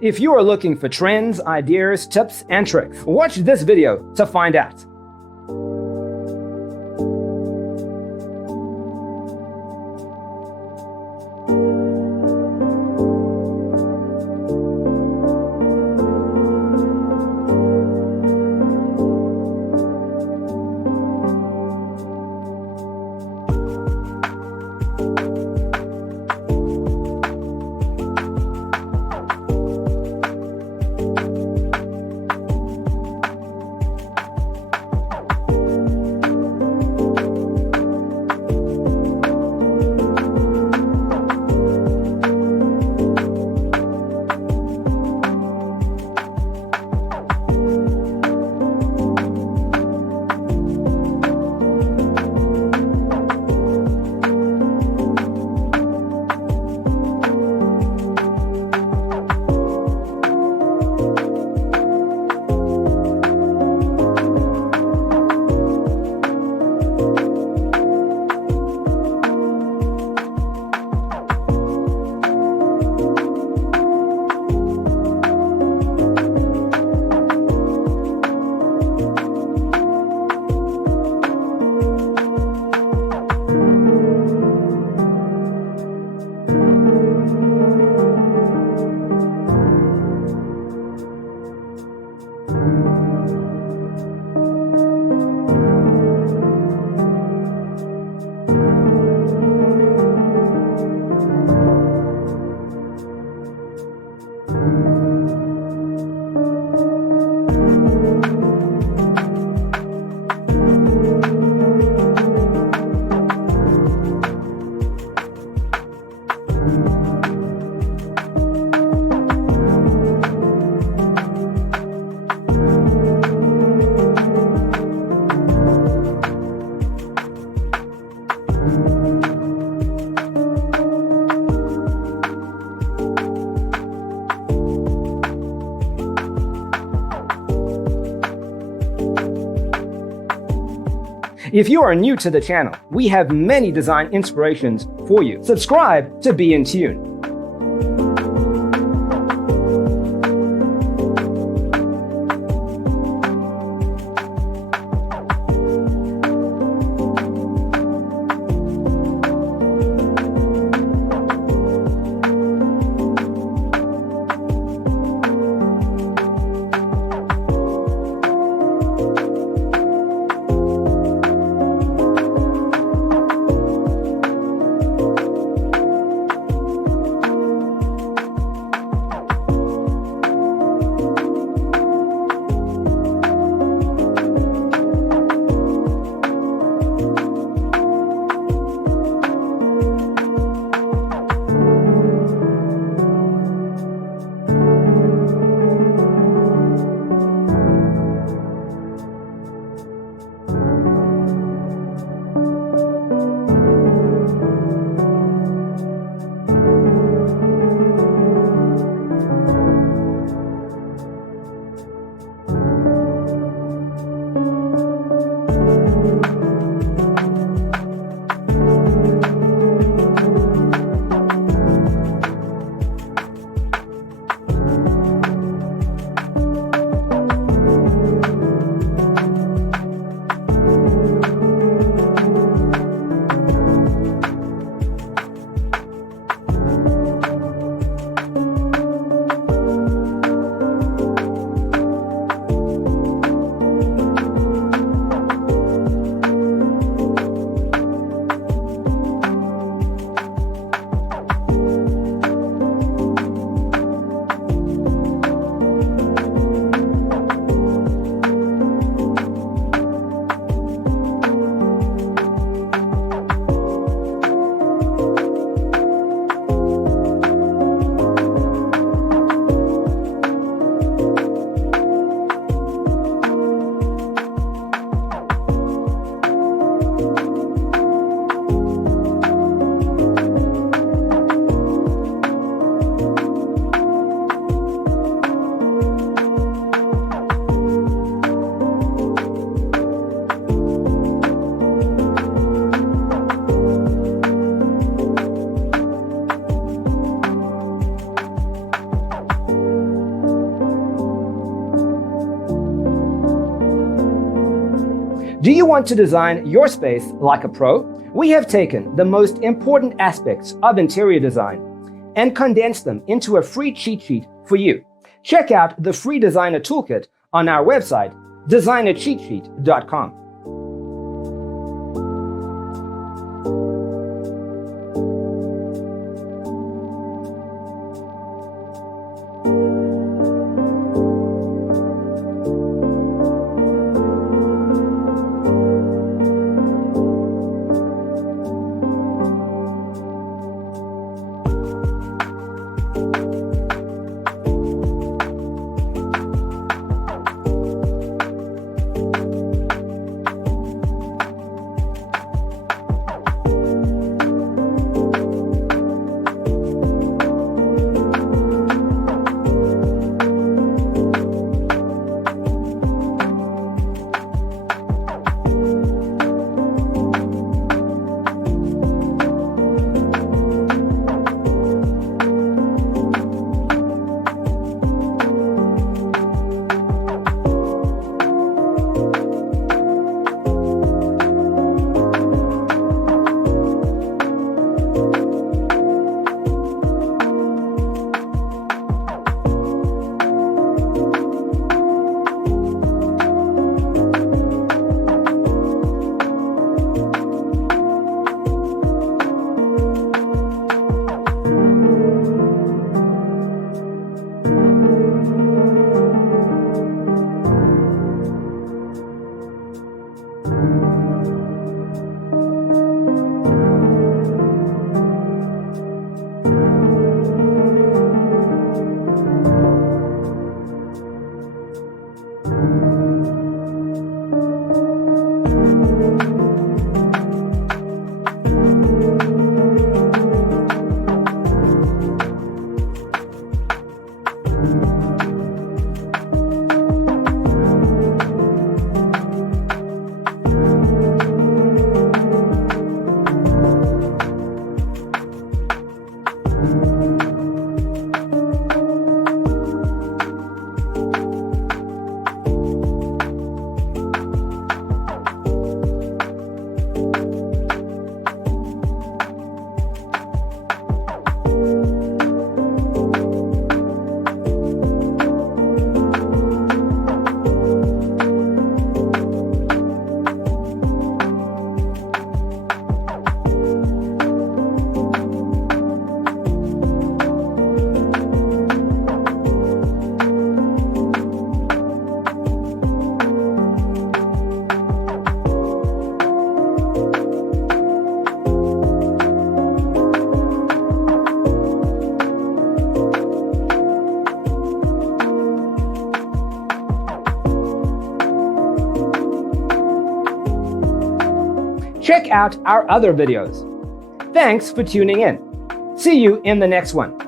If you are looking for trends, ideas, tips, and tricks, watch this video to find out. If you are new to the channel, we have many design inspirations for you. Subscribe to be in tune. Do you want to design your space like a pro? We have taken the most important aspects of interior design and condensed them into a free cheat sheet for you. Check out the free designer toolkit on our website, designercheatsheet.com. Check out our other videos. Thanks for tuning in. See you in the next one.